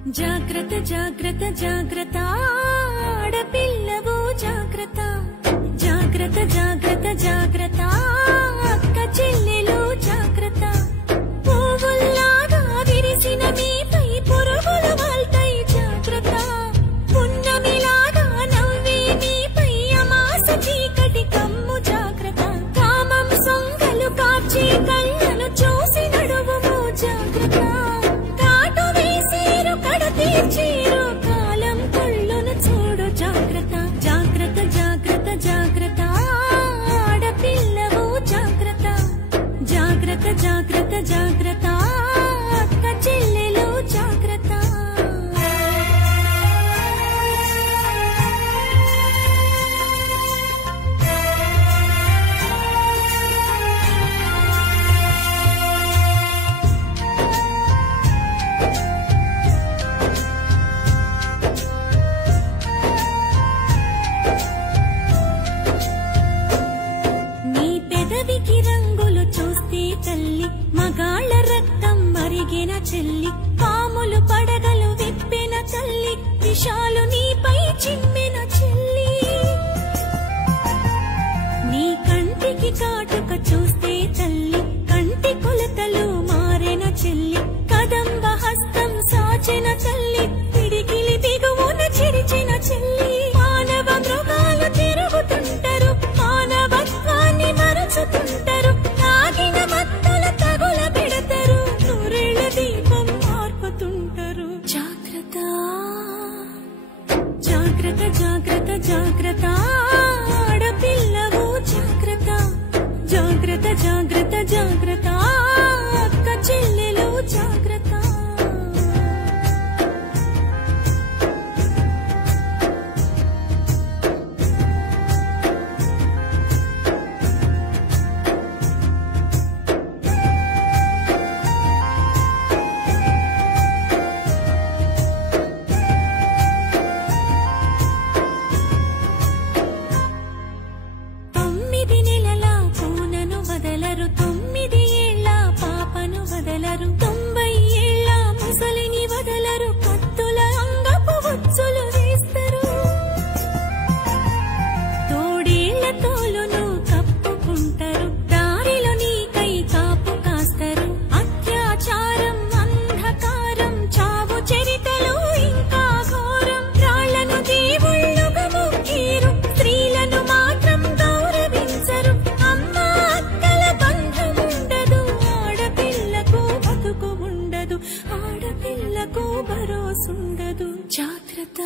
జాగ్రత్త జాగ్రత్త జాగ్రత్త ఆడపిల్లవు జాగ్రత్త జాగ్రత్త జాగ్రత్త జాగ్రత్త అక్క చెల్లెలు జాగ్రత్త పువ్వుల్లాగా విరిసిన మీపై పురుగులు వాల్తాయి జాగ్రత్త పున్నమిలాగా నవ్వే మీపై అమాస చీకటి కమ్ము జాగ్రత్త కామం సొంగలు కాచి కళ్ళను చూసి నడువుము జాగ్రత్త తీర్చేరు కాలం కళ్ళను చూడు జాగ్రత్త జాగ్రత్త జాగ్రత్త జాగ్రత్త ఆడపిల్లవు జాగ్రత్త జాగ్రత్త జాగ్రత్త జాగ్రత్త అక్క చెల్లెలు జాగ్రత్త రంగులు చూస్తే తల్లి మగాళ్ళ రక్తం మరిగిన చెల్లి పాములు పడగలు విప్పిన తల్లి విషాలు నీపై చిమ్మిన చెల్లి నీ కంటికి కాటుక చూస్తే తల్లి కంటి కొలతలు మారిన చెల్లి కదంబ హస్తం సాచిన తల్లి పిడికిలి బిగువున చిరిచిన చెల్లి మానవ మృగాలు తిరుగుతుంటారు మానవత్వాన్ని మరచుతుంటారు తాగిన మత్తుల తగుల పెడతారు నూరేళ్ల దీపం మార్పుతుంటారు జాగ్రత్త జాగ్రత్త జాగ్రత్త జాగ్రత్త ఆడపిల్లవు జాగ్రత్త జాగ్రత్త జాగ్రత్త జాగ్రత్త అక్క చెల్లెలు జాగ్రత్త వదలరు 9 ఏళ్ల పాపను వదలరు 90 ఏళ్ల ముసలిని వదలరు కత్తుల అంగపు ఉచ్చులు వేస్తారు తోడేళ్ల తోలును కప్పుకుంటారు దారిలో నీకై కాపు కాస్తారు అత్యాచారం అంధకారం చావు చరితలు ఇంకా ఘోరం రాళ్లను దేవుళ్ళుగా మొక్కీరు స్త్రీలను మాత్రం గౌరవించరు ఆడపిల్లకు భరోసుండదు జాగ్రత్త